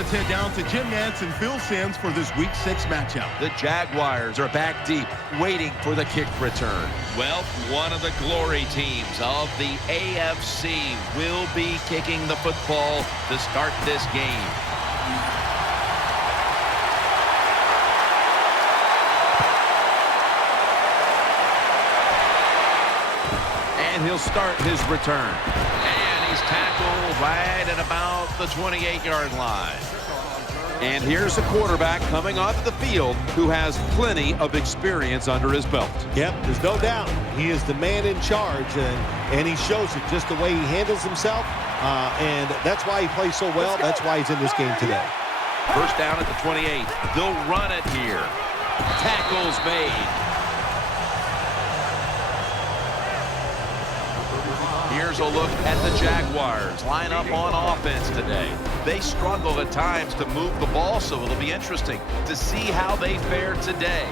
let's head down to Jim Nantz and Phil Simms for this Week 6 matchup. The Jaguars are back deep, waiting for the kick return. Well, one of the glory teams of the AFC will be kicking the football to start this game. And he'll start his return. And he's tackled right at about the 28-yard line. And here's a quarterback coming onto the field who has plenty of experience under his belt. Yep, there's no doubt. He is the man in charge, and he shows it just the way he handles himself. And that's why he plays so well. That's why he's in this game today. First down at the 28. They'll run it here. Tackles made. Here's a look at the Jaguars line up on offense today. They struggle at times to move the ball, so it'll be interesting to see how they fare today.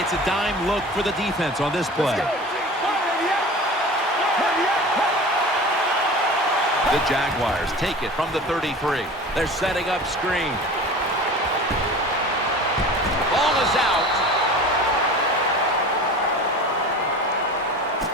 It's a dime look for the defense on this play. The Jaguars take it from the 33. They're setting up screen. Ball is out.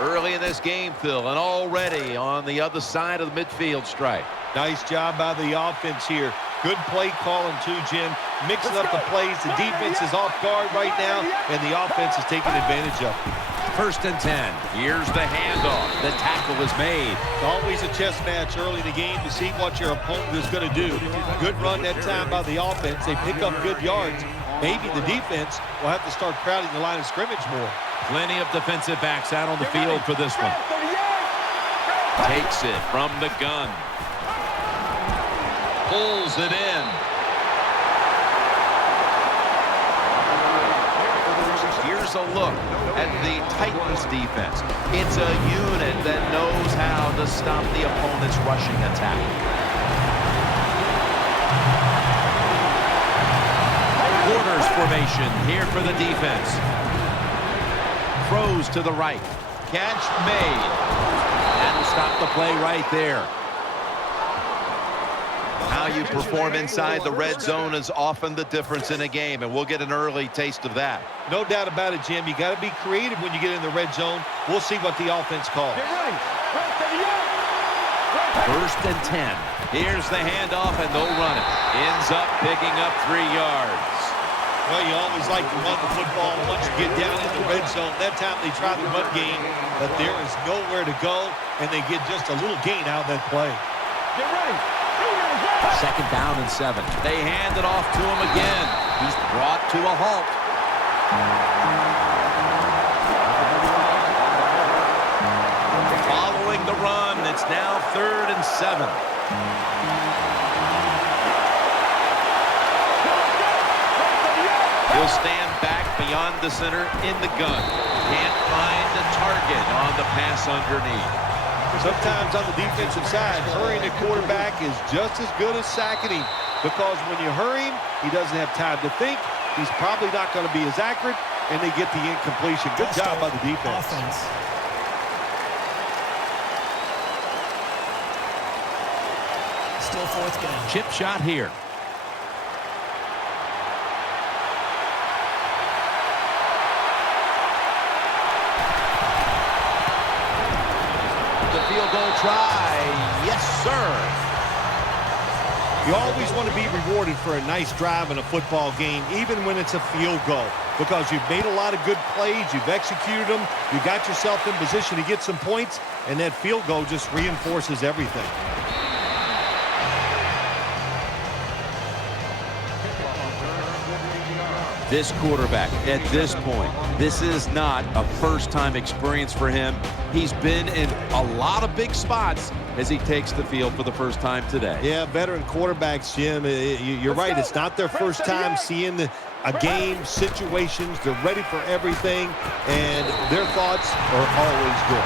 Early in this game, Phil, and already on the other side of the midfield stripe. Nice job by the offense here. Good play calling too, Jim. Mixing up the plays. The defense is off guard right now, and the offense is taking advantage of it. First and 10. Here's the handoff. The tackle is made. Always a chess match early in the game to see what your opponent is going to do. Good run that time by the offense. They pick up good yards. Maybe the defense will have to start crowding the line of scrimmage more. Plenty of defensive backs out on the field for this one. Takes it from the gun. Pulls it in. Here's a look at the Titans defense. It's a unit that knows how to stop the opponent's rushing attack. Quarters formation here for the defense. Throws to the right. Catch made. That'll stop the play right there. How you perform inside the red zone is often the difference in a game, and we'll get an early taste of that. No doubt about it, Jim. You got to be creative when you get in the red zone. We'll see what the offense calls. First and 10. Here's the handoff, and they'll run it. Ends up picking up 3 yards. Well, you always like to run the football once you get down in the red zone. That time they try the run game, but there is nowhere to go, and they get just a little gain out of that play. Get ready. Second down and 7. They hand it off to him again. He's brought to a halt. Following the run, it's now 3rd and 7. He'll stand back beyond the center in the gun. Can't find the target on the pass underneath. Sometimes on the defensive side, hurrying the quarterback is just as good as sacking him, because when you hurry him, he doesn't have time to think. He's probably not going to be as accurate, and they get the incompletion. Good job by the defense. Still 4th down. Chip shot here. The field goal try. Yes, sir. You always want to be rewarded for a nice drive in a football game, even when it's a field goal, because you've made a lot of good plays, you've executed them, you got yourself in position to get some points, and that field goal just reinforces everything. This quarterback, at this point, this is not a first-time experience for him. He's been in a lot of big spots as he takes the field for the first time today. Yeah, veteran quarterbacks, Jim, you're right. It's not their first time seeing a game, situations. They're ready for everything, and their thoughts are always good.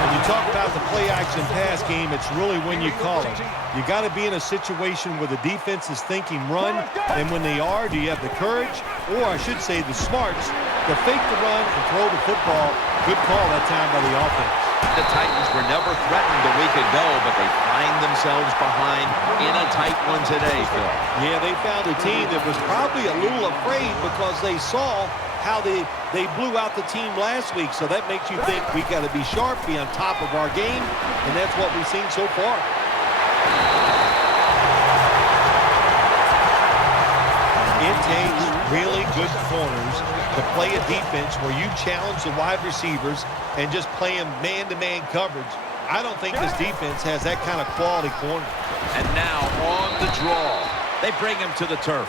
When you talk about the play-action pass game, it's really when you call it. You got to be in a situation where the defense is thinking run, and when they are, do you have the courage, or I should say the smarts, to fake the run and throw the football. Good call that time by the offense. The Titans were never threatened a week ago, but they find themselves behind in a tight one today, Phil. Yeah, they found a team that was probably a little afraid because they saw how they blew out the team last week. So that makes you think we got to be sharp, be on top of our game, and that's what we've seen so far. It takes really good corners to play a defense where you challenge the wide receivers and just play them man-to-man coverage. I don't think this defense has that kind of quality corner. And now on the draw, they bring him to the turf.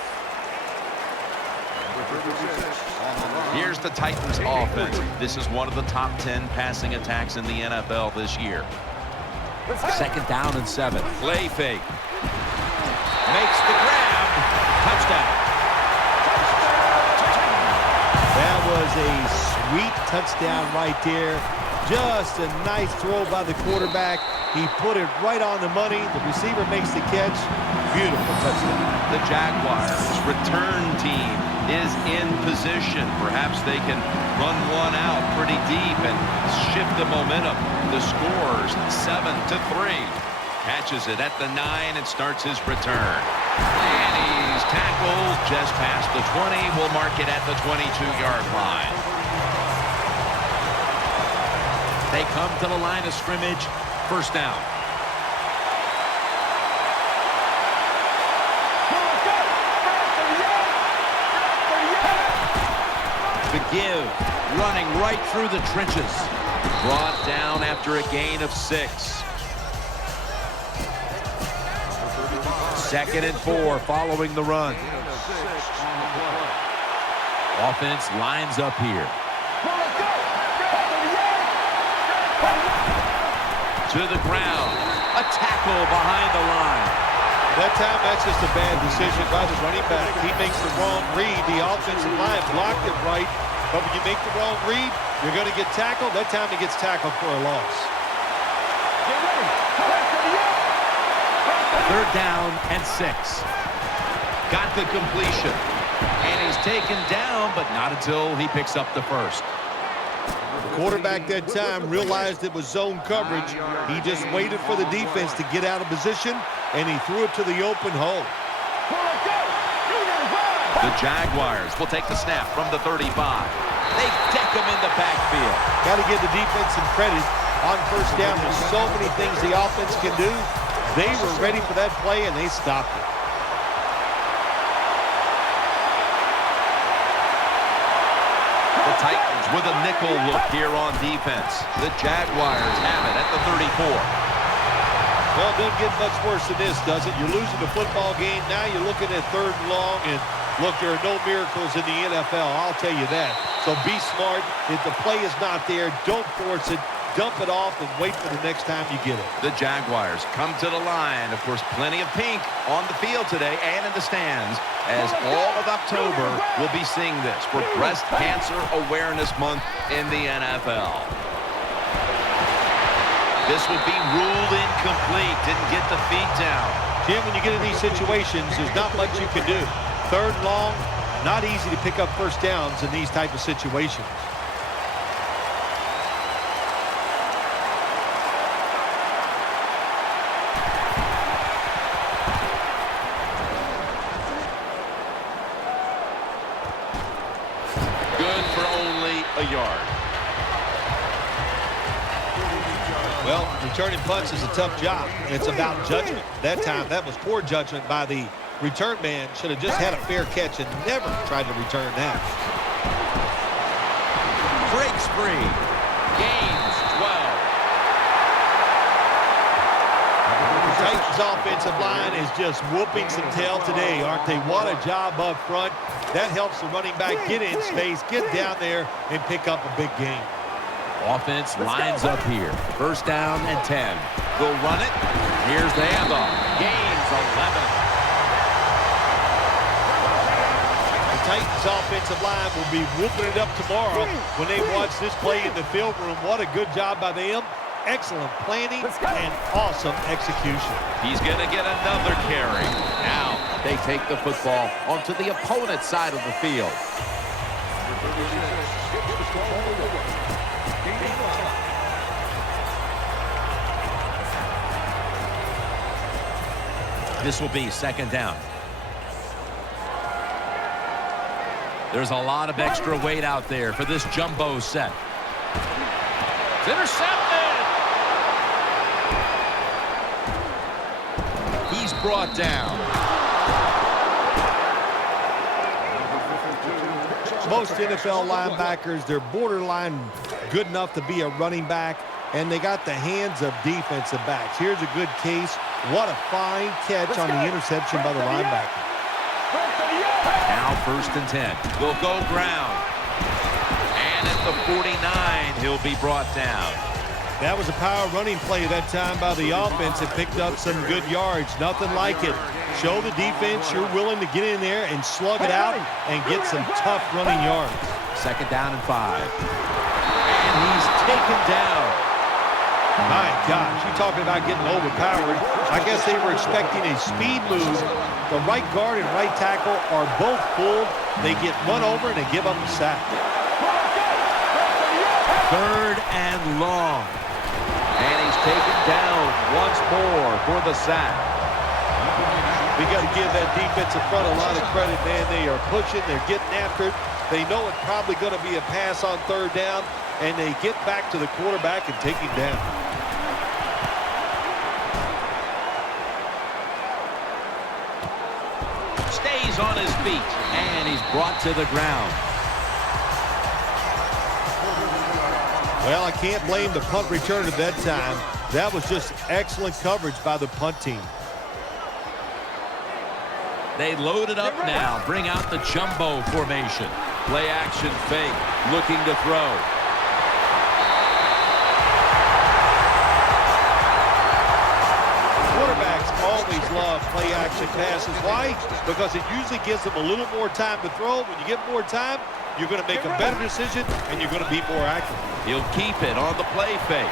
Here's the Titans offense. This is one of the top 10 passing attacks in the NFL this year. 2nd down and 7. Play fake. Makes the grab. Touchdown. That was a sweet touchdown right there. Just a nice throw by the quarterback. He put it right on the money. The receiver makes the catch. Beautiful touchdown. The Jaguars' return team is in position. Perhaps they can run one out pretty deep and shift the momentum. The score's 7-3. Catches it at the 9 and starts his return. And he's tackled just past the 20. We'll mark it at the 22-yard line. They come to the line of scrimmage. 1st down. The give, running right through the trenches. Brought down after a gain of 6. 2nd and 4 following the run. Offense lines up here. To the ground. A tackle behind the line. That time, that's just a bad decision by the running back. He makes the wrong read. The offensive line blocked it right. But when you make the wrong read, you're going to get tackled. That time he gets tackled for a loss. 3rd down and 6. Got the completion. And he's taken down, but not until he picks up the 1st. The quarterback that time realized it was zone coverage. He just waited for the defense to get out of position, and he threw it to the open hole. The Jaguars will take the snap from the 35. They deck him in the backfield. Got to give the defense some credit on 1st down. There's so many things the offense can do. They were ready for that play, and they stopped it. The Titans with a nickel look here on defense. The Jaguars have it at the 34. Well, it doesn't get much worse than this, does it? You're losing the football game. Now you're looking at 3rd and long, and look, there are no miracles in the NFL. I'll tell you that. So be smart. If the play is not there, don't force it. Dump it off and wait for the next time you get it. The Jaguars come to the line. Of course, plenty of pink on the field today and in the stands, as all of October will be seeing this for Breast Cancer Awareness Month in the NFL. This will be ruled incomplete. Didn't get the feet down. Jim, when you get in these situations, there's not much you can do. 3rd long, not easy to pick up 1st downs in these type of situations. Good for only a yard. Well, returning punts is a tough job. It's about judgment. That time, that was poor judgment by the return man. Should have just had a fair catch and never tried to return that. Breaks free. Gains 12. The Titans offensive line is just whooping some tail today, aren't they? What a job up front. That helps the running back get in space, get down there, and pick up a big gain. Offense lines up here. 1st down and 10. They'll run it. Here's the handoff. Gains 11. The Titans offensive line will be whooping it up tomorrow when they watch this play in the film room. What a good job by them. Excellent planning and awesome execution. He's going to get another carry. Now they take the football onto the opponent's side of the field. This will be second down. There's a lot of extra weight out there for this jumbo set. It's intercepted. He's brought down. Most NFL linebackers, they're borderline good enough to be a running back, and they got the hands of defensive backs. Here's a good case. What a fine catch on the interception by the linebacker. Now 1st and 10. Will go ground. And at the 49, he'll be brought down. That was a power running play that time by the offense. It picked up some good yards. Nothing like it. Show the defense you're willing to get in there and slug it out and get some tough running yards. 2nd down and 5. And he's taken down. My gosh, you're talking about getting overpowered. I guess they were expecting a speed move. The right guard and right tackle are both pulled. They get run over and they give up a sack. 3rd and long. And he's taken down once more for the sack. We got to give that defensive front a lot of credit, man. They are pushing. They're getting after it. They know it's probably going to be a pass on 3rd down, and they get back to the quarterback and take him down. Stays on his feet, and he's brought to the ground. Well, I can't blame the punt return at that time. That was just excellent coverage by the punt team. They load it up now. Bring out the jumbo formation. Play action fake. Looking to throw. Quarterbacks always love play action passes. Why? Because it usually gives them a little more time to throw. When you get more time, you're going to make a better decision, and you're going to be more accurate. He'll keep it on the play fake.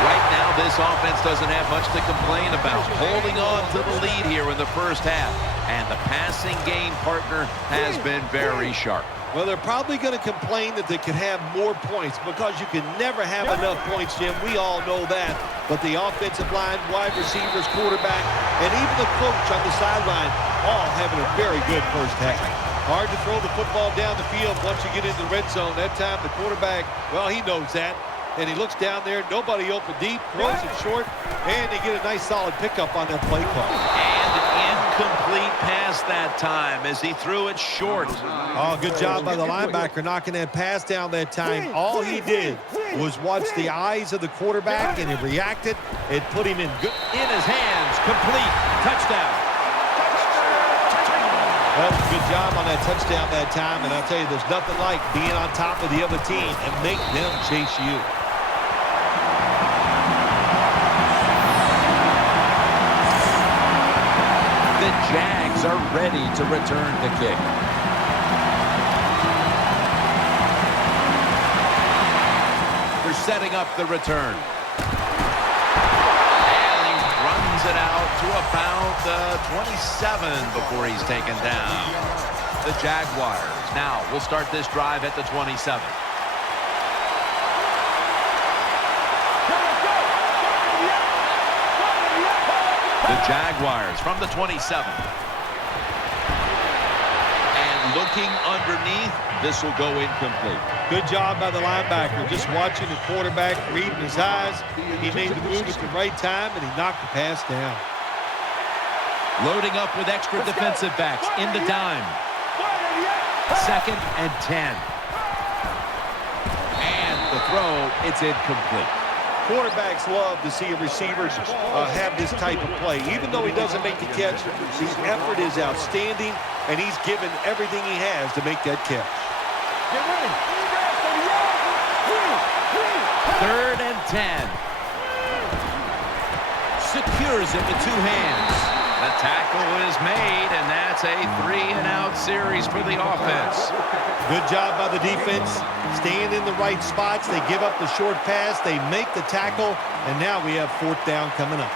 Right now, this offense doesn't have much to complain about. Holding on to the lead here in the first half. And the passing game partner has been very sharp. Well, they're probably going to complain that they could have more points because you can never have enough points, Jim. We all know that. But the offensive line, wide receivers, quarterback, and even the coach on the sideline all having a very good first half. Hard to throw the football down the field once you get into the red zone. That time the quarterback, well, he knows that. And he looks down there, nobody open deep, throws it short, and they get a nice solid pickup on that play call. And incomplete pass that time as he threw it short. Oh, good job by the linebacker knocking that pass down that time. All he did was watch the eyes of the quarterback, and he reacted. It put him in his hands, complete, touchdown. Well, good job on that touchdown that time, and I'll tell you, there's nothing like being on top of the other team and make them chase you. The Jags are ready to return the kick. They're setting up the return. And he runs it out to about the 27 before he's taken down. The Jaguars now will start this drive at the 27. The Jaguars from the 27. And looking underneath, this will go incomplete. Good job by the linebacker, just watching the quarterback, reading his eyes. He made the move at the right time, and he knocked the pass down. Loading up with extra defensive backs in the dime. 2nd and 10. And the throw, it's incomplete. Quarterbacks love to see a receiver have this type of play. Even though he doesn't make the catch, the effort is outstanding, and he's given everything he has to make that catch. 3rd and 10. Secures it with 2 hands. The tackle is made, and that's a 3-and-out series for the offense. Good job by the defense. Staying in the right spots. They give up the short pass. They make the tackle, and now we have 4th down coming up.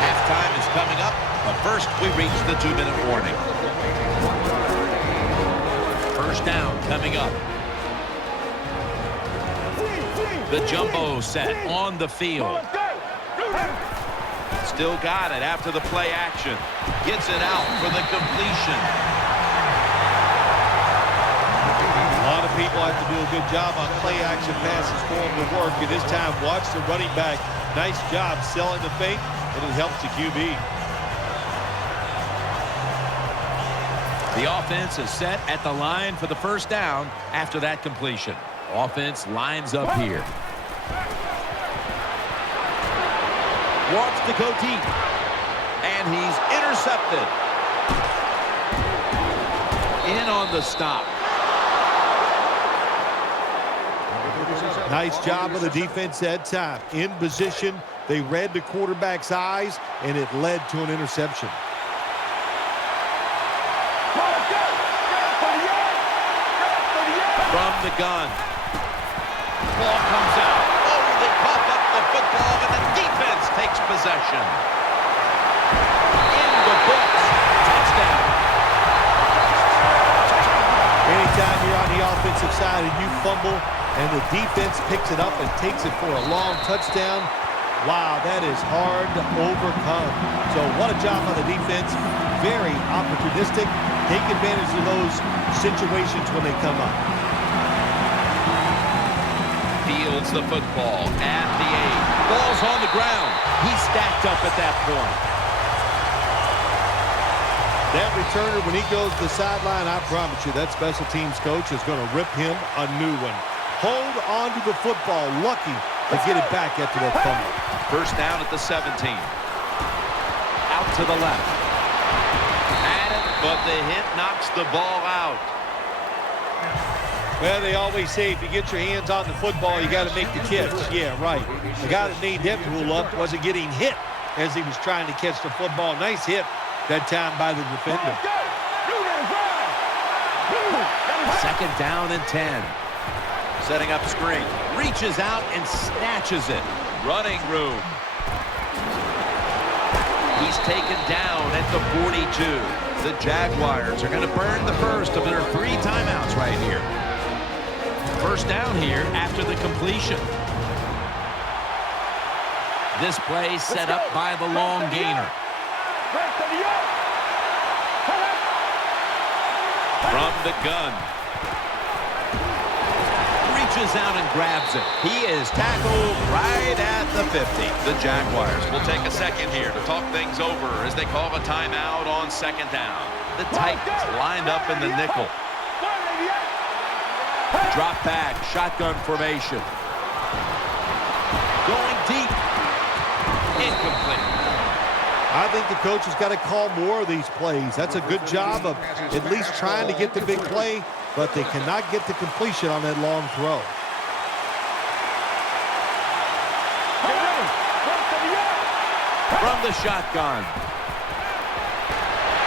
Halftime is coming up, but first we reach the 2-minute warning. First down coming up. The jumbo set on the field. Still got it after the play action. Gets it out for the completion. A lot of people have to do a good job on play action passes for them to work. And this time, watch the running back. Nice job selling the fake, and it helps the QB. The offense is set at the line for the first down after that completion. Offense lines up here. Wants to go deep. And he's intercepted. In on the stop. Nice job of the defense that time. In position, they read the quarterback's eyes, and it led to an interception. From the gun. Ball comes out. Oh, they cough up the football, and the defense takes possession. In the books. Touchdown. Anytime you're on the offensive side and you fumble and the defense picks it up and takes it for a long touchdown, wow, that is hard to overcome. So what a job on the defense. Very opportunistic. Take advantage of those situations when they come up. Fields the football at the 8. Ball's on the ground. He's stacked up at that point. That returner, when he goes to the sideline, I promise you that special teams coach is going to rip him a new one. Hold on to the football. Lucky to get it back after that fumble. First down at the 17. Out to the left. At it, but the hit knocks the ball out. Well, they always say if you get your hands on the football, you got to make the catch. Yeah, right. The guy that made that rule up wasn't getting hit as he was trying to catch the football. Nice hit that time by the defender. Second down and 10. Setting up screen. Reaches out and snatches it. Running room. He's taken down at the 42. The Jaguars are going to burn the first of their 3 timeouts right here. First down here after the completion. This play set up by the long gainer. From the gun. Reaches out and grabs it. He is tackled right at the 50. The Jaguars will take a second here to talk things over as they call a timeout on second down. The Titans lined up in the nickel. Drop back, shotgun formation. Going deep. Incomplete. I think the coach has got to call more of these plays. That's a good job of at least trying to get the big play, but they cannot get the completion on that long throw. From the shotgun.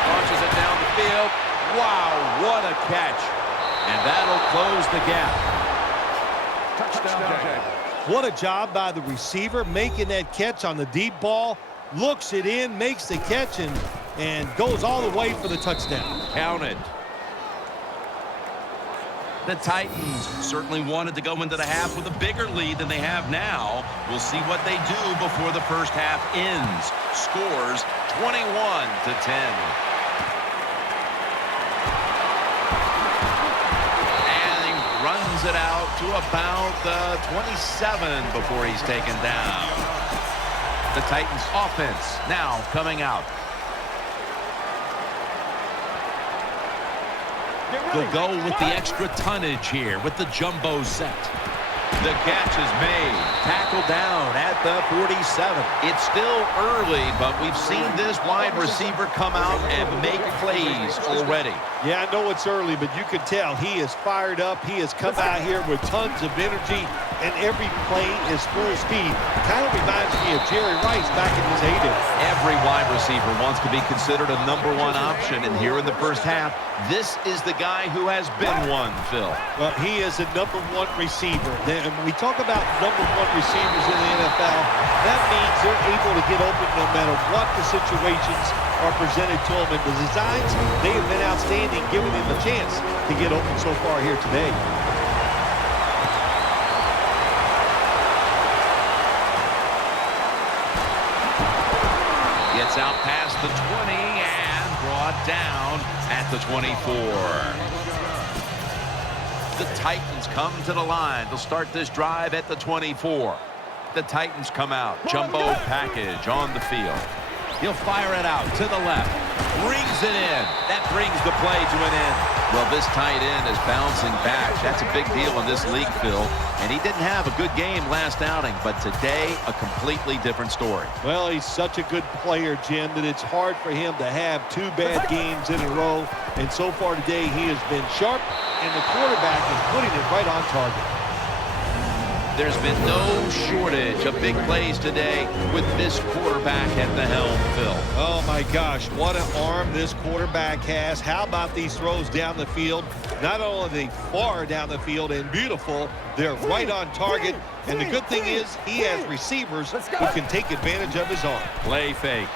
Launches it down the field. Wow, what a catch. And that'll close the gap. Touchdown. What a job by the receiver making that catch on the deep ball. Looks it in, makes the catch, and goes all the way for the touchdown. Counted. The Titans certainly wanted to go into the half with a bigger lead than they have now. We'll see what they do before the first half ends. Scores 21-10. Runs it out to about the 27 before he's taken down. The Titans offense now coming out. They'll go with the extra tonnage here with the jumbo set. The catch is made. Tackle down at the 47. It's still early, but we've seen this wide receiver come out and make plays already. Yeah, I know it's early, but you can tell he is fired up. He has come out here with tons of energy, and every play is full speed. Kind of reminds me of Jerry Rice back in his heyday. Every wide receiver wants to be considered a #1 option, and here in the first half, this is the guy who has been one, Phil. Well, he is a #1 receiver. And when we talk about #1 receivers in the NFL, that means they're able to get open no matter what the situations are presented to them. And the designs, they have been outstanding, giving them a chance to get open so far here today. Gets out past the 20 and brought down at the 24. The Titans come to the line to start this drive at the 24. The Titans come out. Jumbo package on the field. He'll fire it out to the left. Brings it in. That brings the play to an end. Well, this tight end is bouncing back. That's a big deal in this league, Phil. And he didn't have a good game last outing, but today, a completely different story. Well, he's such a good player, Jim, that it's hard for him to have 2 bad games in a row. And so far today, he has been sharp, and the quarterback is putting it right on target. There's been no shortage of big plays today with this quarterback at the helm, Phil. Oh, my gosh, what an arm this quarterback has. How about these throws down the field? Not only are they far down the field and beautiful, they're right on target. And the good thing is he has receivers who can take advantage of his arm. Play fake.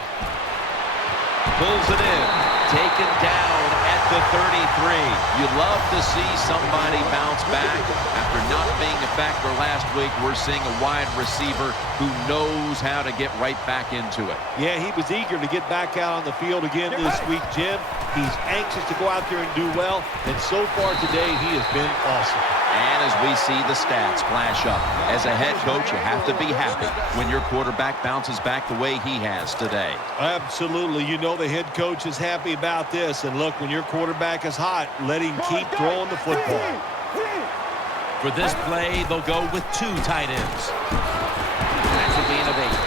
Pulls it in. Taken down at the 33. You love to see somebody bounce back. After not being a factor last week, we're seeing a wide receiver who knows how to get right back into it. Yeah, he was eager to get back out on the field again this week, Jim. He's anxious to go out there and do well, and so far today, he has been awesome. And as we see the stats flash up, as a head coach, you have to be happy when your quarterback bounces back the way he has today. Absolutely. You know the head coach is happy about this. And look, when your quarterback is hot, let him keep throwing the football. For this play, they'll go with 2 tight ends. That's a gain of 8.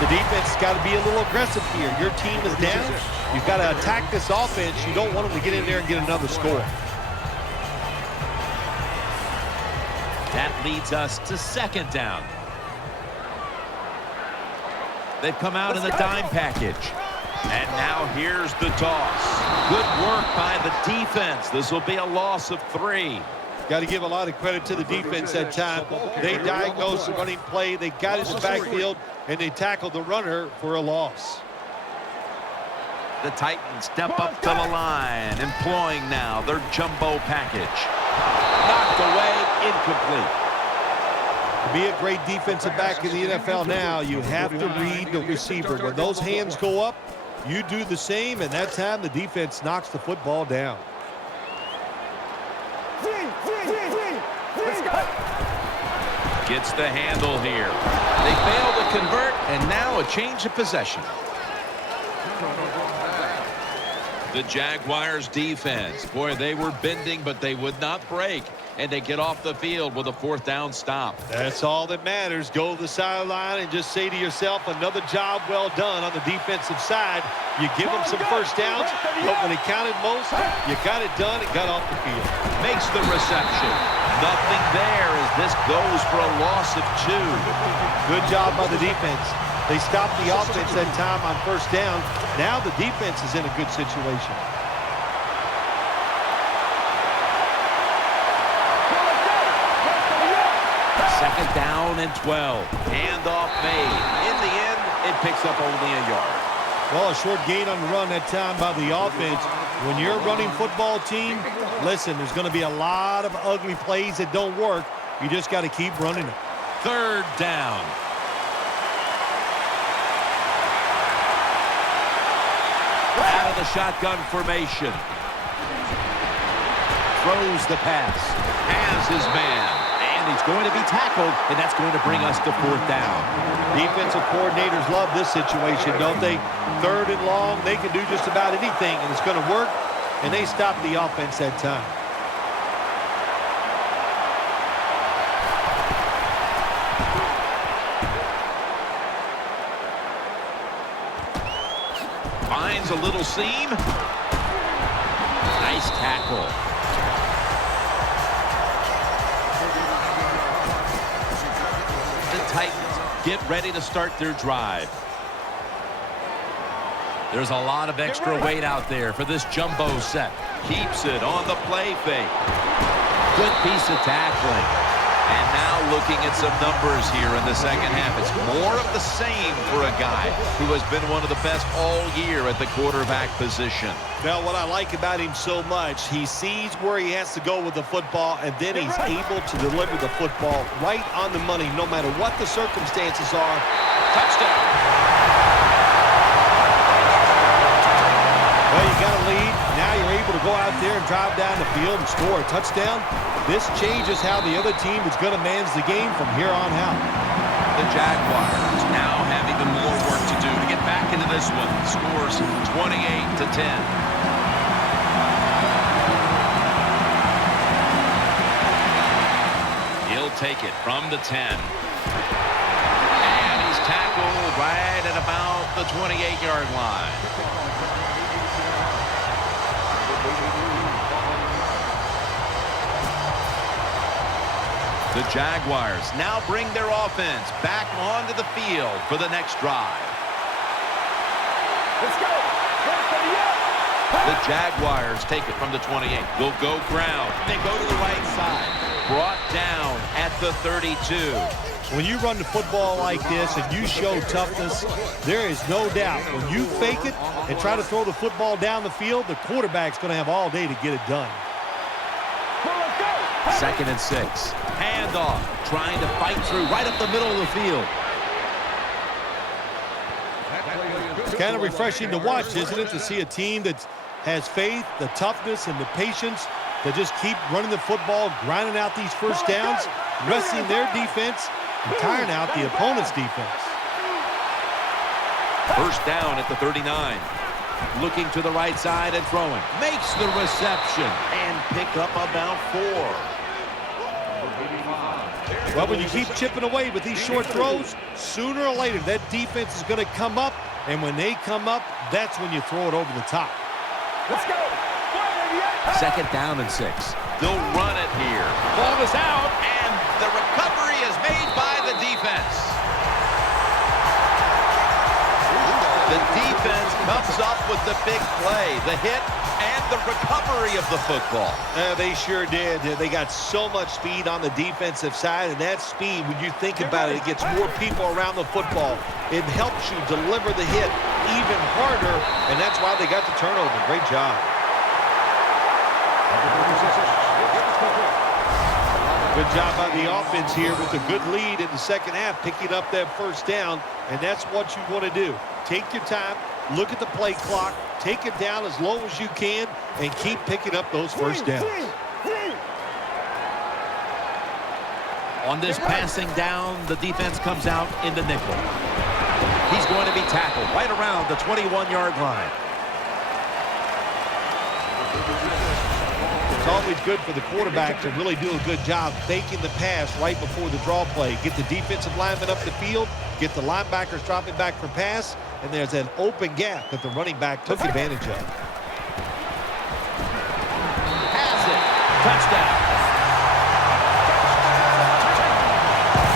The defense has got to be a little aggressive here. Your team is down. You've got to attack this offense. You don't want them to get in there and get another score. That leads us to 2nd down. They've come out in the dime package. And now here's the toss. Good work by the defense. This will be a loss of 3. Got to give a lot of credit to the defense that time. They diagnosed the running play. They got in the backfield, and they tackled the runner for a loss. The Titans step up to the line, employing now their jumbo package. Knocked away, incomplete. To be a great defensive back in the NFL now, you have to read the receiver. When those hands go up, you do the same, and that time the defense knocks the football down. Gets the handle here. They fail to convert, and now a change of possession. The Jaguars defense. Boy, they were bending, but they would not break. And they get off the field with a 4th down stop. That's all that matters. Go to the sideline and just say to yourself, another job well done on the defensive side. You give them some first downs, but when it counted most, you got it done and got off the field. Makes the reception. Nothing there as this goes for a loss of 2. Good job by the defense. They stopped the offense that time on 1st down. Now the defense is in a good situation. Second down and 12. Handoff made. In the end, it picks up only a yard. Well, a short gain on the run that time by the offense. When you're a running football team, listen, there's going to be a lot of ugly plays that don't work. You just got to keep running them. 3rd down. Out of the shotgun formation. Throws the pass. Has his man. And he's going to be tackled, and that's going to bring us to 4th down. Defensive coordinators love this situation, don't they? 3rd and long, they can do just about anything, and it's going to work, and they stop the offense that time. Finds a little seam. Nice tackle. Titans get ready to start their drive. There's a lot of extra weight out there for this jumbo set. Keeps it on the play fake. Good piece of tackling. And now looking at some numbers here in the second half. It's more of the same for a guy who has been one of the best all year at the quarterback position. Well, what I like about him so much, he sees where he has to go with the football, and then he's able to deliver the football right on the money, no matter what the circumstances are. Touchdown. Well, you got a lead. Now you're able to go out there and drive down the field and score a touchdown. This changes how the other team is going to manage the game from here on out. The Jaguars now have even more work to do to get back into this one. Scores 28-10. He'll take it from the 10. And he's tackled right at about the 28-yard line. The Jaguars now bring their offense back onto the field for the next drive. Let's go. The Jaguars take it from the 28. They'll go ground. They go to the right side. Brought down at the 32. When you run the football like this and you show toughness, there is no doubt when you fake it and try to throw the football down the field, the quarterback's going to have all day to get it done. 2nd and 6. Handoff. Trying to fight through right up the middle of the field. It's kind of refreshing to watch, isn't it, to see a team that has faith, the toughness, and the patience to just keep running the football, grinding out these first downs, resting their defense, and tiring out the opponent's defense. First down at the 39. Looking to the right side and throwing. Makes the reception and pick up about 4. Well, when you keep chipping away with these short throws, sooner or later that defense is going to come up, and when they come up, that's when you throw it over the top. Let's go. 2nd down and 6. They'll run it here. Ball is out, and the recovery is made by the defense. The defense comes up with the big play, the hit, and the recovery of the football. They sure did. They got so much speed on the defensive side, and that speed, when you think about it, it gets more people around the football. It helps you deliver the hit even harder, and that's why they got the turnover. Great job. Good job by the offense here with a good lead in the second half, picking up that first down, and that's what you want to do. Take your time, look at the play clock, take it down as low as you can, and keep picking up those first downs. On this passing down, the defense comes out in the nickel. He's going to be tackled right around the 21-yard line. It's always good for the quarterback to really do a good job faking the pass right before the draw play. Get the defensive lineman up the field, get the linebackers dropping back for pass, and there's an open gap that the running back took advantage of. Has it. Touchdown.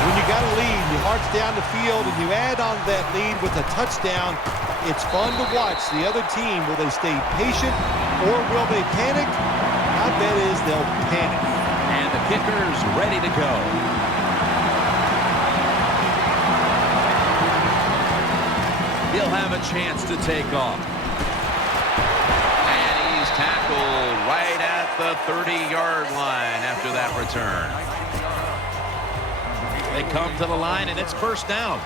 When you got a lead, you march down the field, and you add on that lead with a touchdown, it's fun to watch the other team. Will they stay patient or will they panic? My bet is they'll panic. And the kicker's ready to go. He'll have a chance to take off. And he's tackled right at the 30-yard line after that return. They come to the line, and it's first down.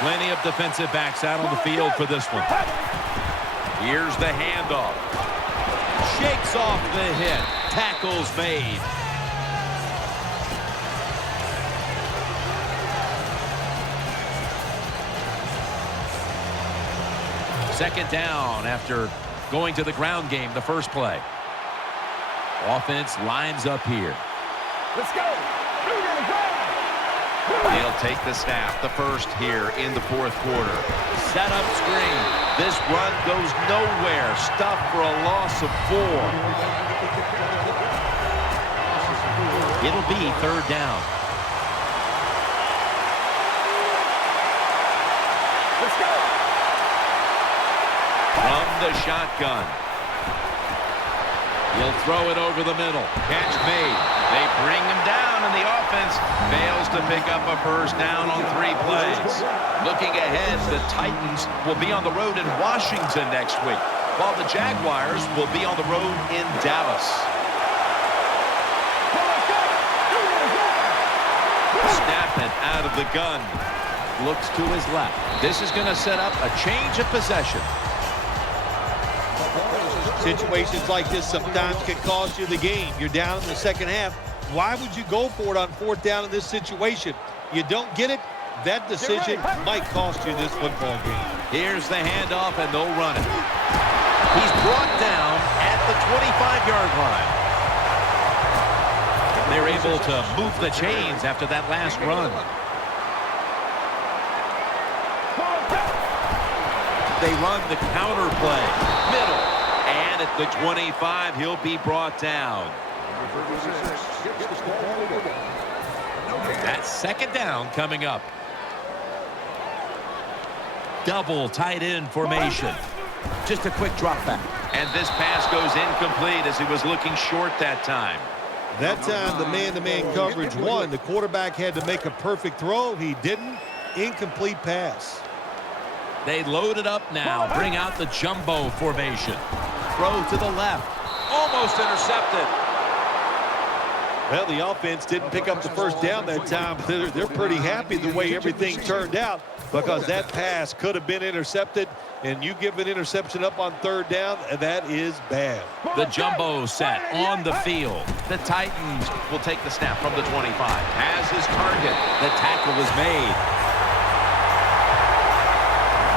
Plenty of defensive backs out on the field for this one. Here's the handoff. Shakes off the hit. Tackles made. Second down after going to the ground game the first play. Offense lines up here. Let's go. They'll take the snap, the first here in the fourth quarter. Set up screen. This run goes nowhere. Stuffed for a loss of 4. It'll be third down. Let's go. From the shotgun. He'll throw it over the middle. Catch made. They bring him down, and the offense fails to pick up a first down on 3 plays. Looking ahead, the Titans will be on the road in Washington next week, while the Jaguars will be on the road in Dallas. Snap it out of the gun. Looks to his left. This is going to set up a change of possession. Situations like this sometimes can cost you the game. You're down in the second half. Why would you go for it on 4th down in this situation? You don't get it, that decision might cost you this football game. Here's the handoff, and they'll run it. He's brought down at the 25-yard line. They're able to move the chains after that last run. They run the counter play. Middle. And at the 25, he'll be brought down. That's second down coming up. Double tight end formation. Just a quick drop back. And this pass goes incomplete as he was looking short that time. That time the man-to-man coverage won. The quarterback had to make a perfect throw. He didn't. Incomplete pass. They load it up now. Bring out the jumbo formation. Throw to the left. Almost intercepted. Well, the offense didn't pick up the first down that time. They're pretty happy the way everything turned out because that pass could have been intercepted, and you give an interception up on 3rd down, and that is bad. The jumbo set on the field. The Titans will take the snap from the 25. Has his target. The tackle is made.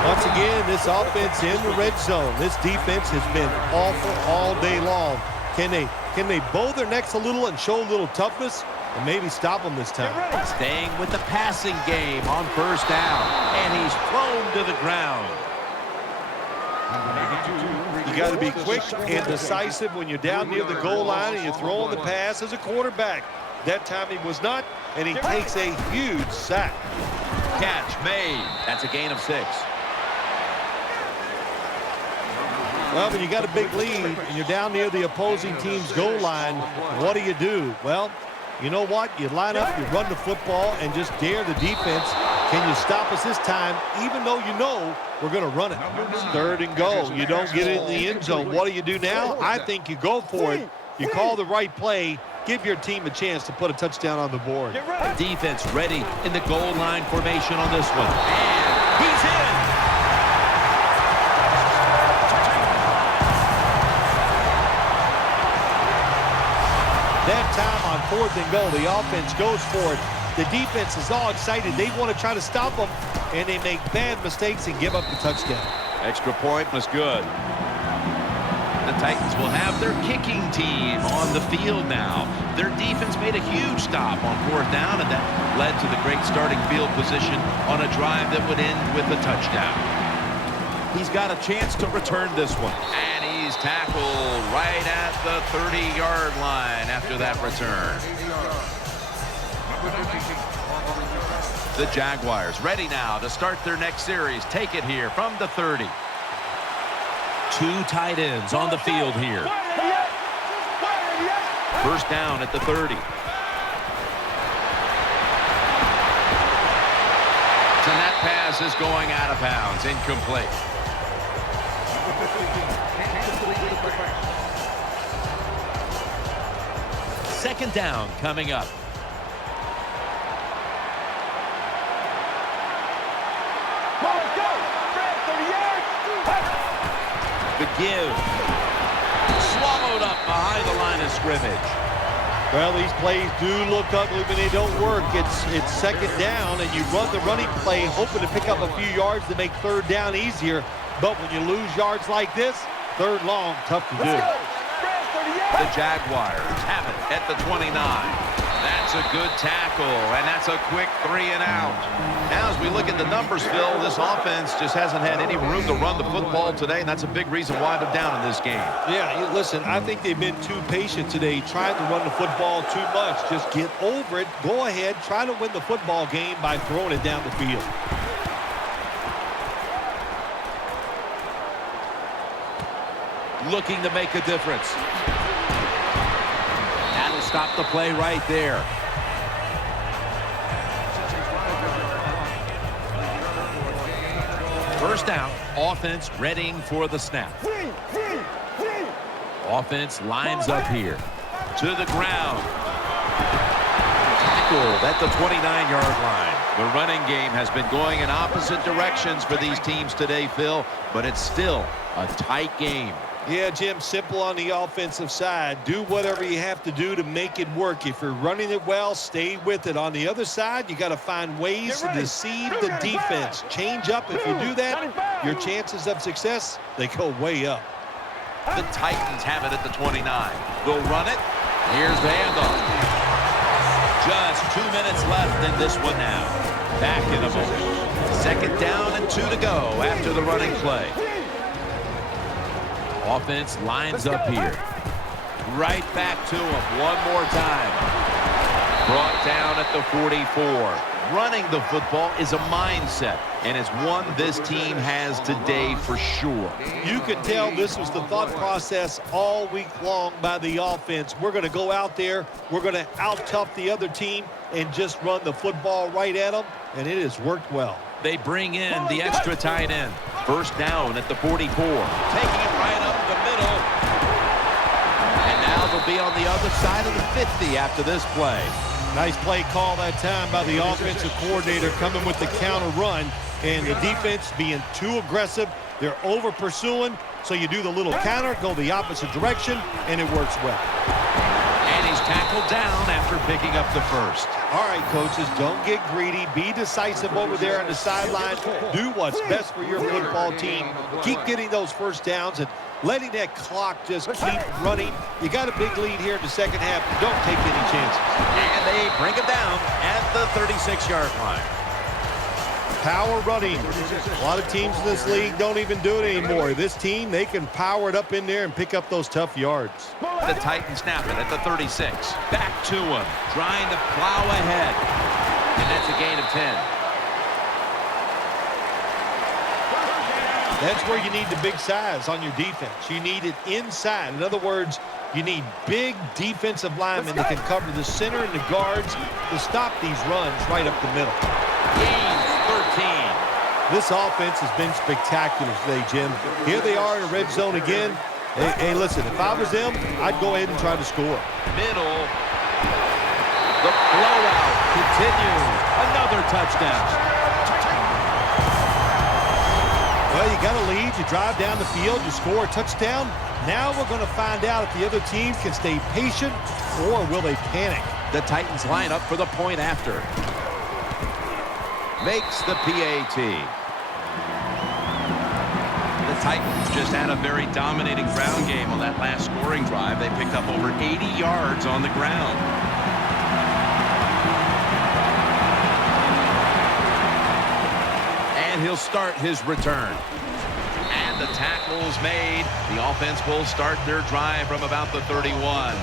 Once again, this offense in the red zone. This defense has been awful all day long. Can they bow their necks a little and show a little toughness and maybe stop them this time? Staying with the passing game on 1st down. And he's thrown to the ground. You got to be quick and decisive when you're down near the goal line and you're throwing the pass as a quarterback. That time he was not, and he takes a huge sack. Catch made. That's a gain of 6. Well, when you got a big lead and you're down near the opposing team's goal line, what do? Well, you know what? You line up, you run the football, and just dare the defense. Can you stop us this time, even though you know we're going to run it? 3rd and goal. You don't get it in the end zone. What do now? I think you go for it. You call the right play. Give your team a chance to put a touchdown on the board. Defense ready in the goal line formation on this one. And he's in. That time on 4th and goal, the offense goes for it. The defense is all excited. They want to try to stop them, and they make bad mistakes and give up the touchdown. Extra point was good. The Titans will have their kicking team on the field now. Their defense made a huge stop on 4th down, and that led to the great starting field position on a drive that would end with a touchdown. He's got a chance to return this one. And he's tackled right at the 30-yard line after that return. The Jaguars ready now to start their next series. Take it here from the 30. 2 tight ends on the field here. First down at the 30. And that pass is going out of bounds. Incomplete. Second down coming up. The give. Swallowed up behind the line of scrimmage. Well, these plays do look ugly when they don't work. It's second down, and you run the running play hoping to pick up a few yards to make 3rd down easier. But when you lose yards like this, 3rd long, tough to do. The Jaguars have it at the 29. That's a good tackle, and that's a quick 3 and out. Now, as we look at the numbers, Phil, this offense just hasn't had any room to run the football today, and that's a big reason why they're down in this game. Yeah, listen, I think they've been too patient today, trying to run the football too much. Just get over it. Go ahead, try to win the football game by throwing it down the field. Looking to make a difference. That'll stop the play right there. First down, offense readying for the snap. Offense lines up here. To the ground. Tackled at the 29-yard line. The running game has been going in opposite directions for these teams today, Phil, but it's still a tight game. Yeah, Jim, simple on the offensive side. Do whatever you have to do to make it work. If you're running it well, stay with it. On the other side, you got to find ways to deceive the defense. Change up. If you do that, your chances of success, they go way up. The Titans have it at the 29. They'll run it. Here's the handoff. Just 2 minutes left in this one now. Back in a moment. Second down and 2 to go after the running play. Offense lines up here. Right back to him one more time. Brought down at the 44. Running the football is a mindset, and it's one this team has today for sure. You could tell this was the thought process all week long by the offense. We're going to go out there, we're going to out-tough the other team and just run the football right at them, and it has worked well. They bring in the extra tight end. First down at the 44. Taking it right up the middle. And now they'll be on the other side of the 50 after this play. Nice play call that time by the offensive coordinator, coming with the counter run, and the defense being too aggressive. They're over pursuing, so you do the little counter, go the opposite direction, and it works well. And he's tackled down after picking up the first. All right, coaches, don't get greedy. Be decisive over there on the sideline. Do what's best for your football team. Keep getting those first downs and letting that clock just keep running. You got a big lead here in the second half. Don't take any chances. And they bring it down at the 36-yard line. Power running. A lot of teams in this league don't even do it anymore. This team, they can power it up in there and pick up those tough yards. The Titans snap it at the 36. Back to him, trying to plow ahead. And that's a gain of 10. That's where you need the big size on your defense. You need it inside. In other words, you need big defensive linemen that can cover the center and the guards to stop these runs right up the middle. Gains 13. This offense has been spectacular today, Jim. Here they are in the red zone again. Hey, listen, if I was them, I'd go ahead and try to score. Middle. The blowout continues. Another touchdown. Well, you got a lead. You drive down the field. You score a touchdown. Now we're going to find out if the other team can stay patient or will they panic. The Titans line up for the point after. Makes the PAT. The Titans just had a very dominating ground game on that last scoring drive. They picked up over 80 yards on the ground. And he'll start his return. And the tackle is made. The offense will start their drive from about the 31.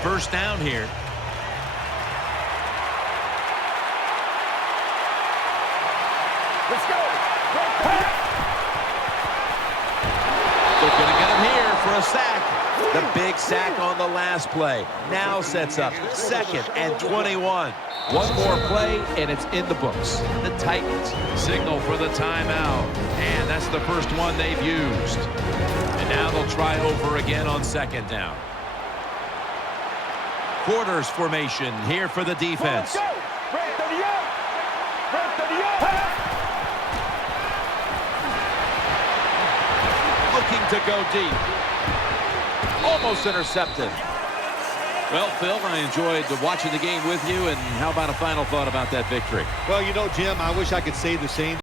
First down here. Let's go. They're going to get him here for a sack. The big sack on the last play now sets up 2nd and 21. One more play, and it's in the books. The Titans signal for the timeout. And that's the first one they've used. And now they'll try over again on 2nd down. Quarters formation here for the defense. Let's go. Red 38. Red 38. Looking to go deep. Almost intercepted. Well, Phil, I enjoyed watching the game with you, and how about a final thought about that victory? Well, you know, Jim, I wish I could say the same.